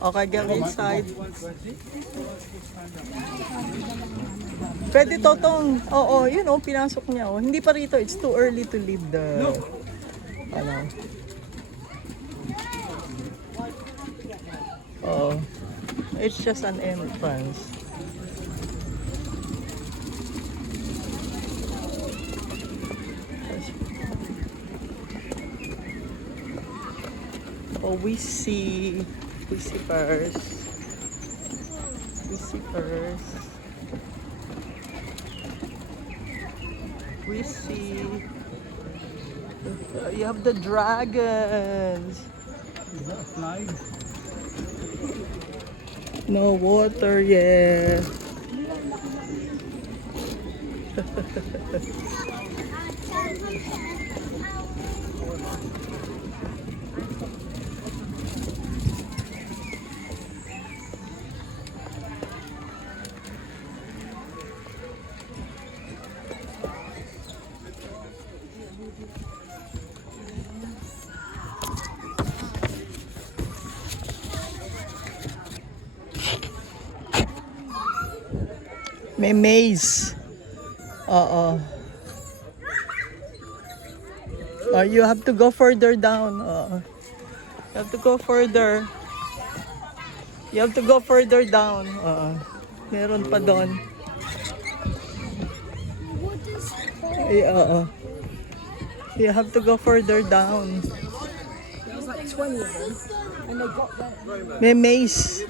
Okay, go inside. Pwede totong, oo, yun oh, pinasok niya oh. Hindi pa rito, it's too early to leave the, ano. Oh, it's just an entrance. Oh, we see visitors. We see. You have the dragons. Is that a flag? No water yet. May maze. Oo. Oh, you have to go further down. Oo. You have to go further. You have to go further down. Oo. Meron pa doon. Oo. You have to go further down. There was like 20 of them, and they got there. May maze.